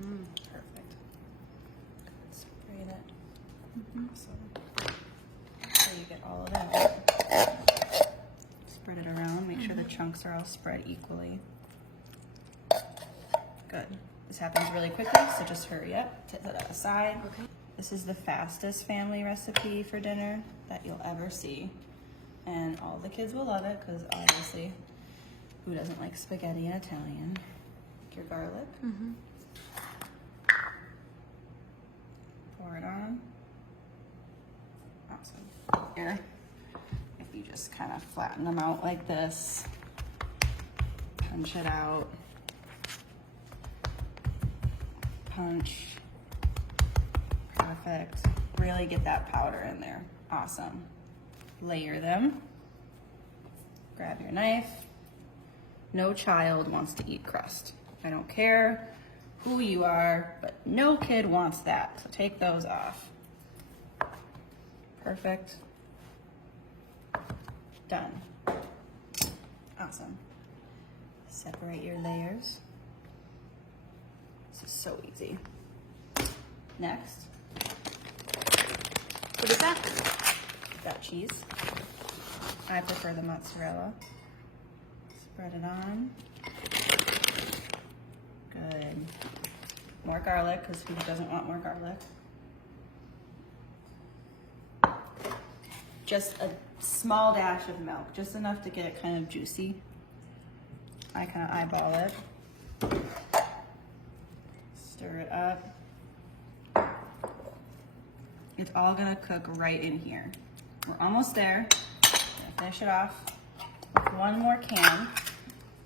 Perfect. Spray that. Awesome. So you get all of that. Spread it around. Make sure the chunks are all spread equally. Good. This happens really quickly, so just hurry up. Set that aside. Okay. This is the fastest family recipe for dinner that you'll ever see. And all the kids will love it because obviously, who doesn't like spaghetti and Italian? Your garlic. Pour it on. Awesome. Here, if you just kind of flatten them out like this, punch it out, punch, perfect. Really get that powder in there. Awesome. Layer them. Grab your knife. No child wants to eat crust. I don't care who you are, but no kid wants that. So take those off. Perfect. Done. Awesome. Separate your layers. This is so easy. Next. What is that? Got cheese. I prefer the mozzarella. Spread it on. Good. More garlic, because who doesn't want more garlic? Just a small dash of milk, just enough to get it kind of juicy. I kind of eyeball it. Stir it up. It's all gonna cook right in here. We're almost there. Gonna finish it off with one more can.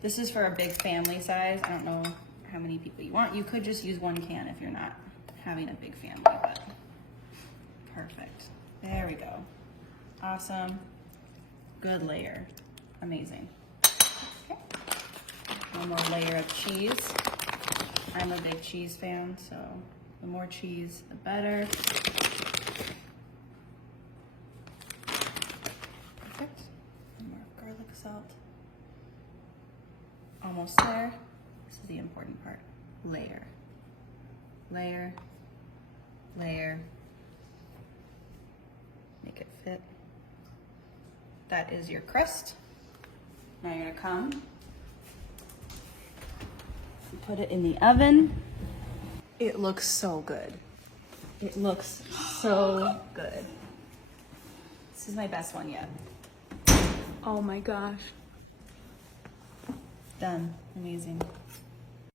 This is for a big family size. I don't know how many people you want. You could just use one can if you're not having a big family, but perfect. There we go. Awesome. Good layer. Amazing. Okay. One more layer of cheese. I'm a big cheese fan, so the more cheese, the better. Perfect. One more garlic salt. Almost there. This is the important part. Layer. Layer. Layer. Make it fit. That is your crust. Now you're gonna come and put it in the oven. It looks so good. It looks so good. This is my best one yet. Oh my gosh. Done. Amazing.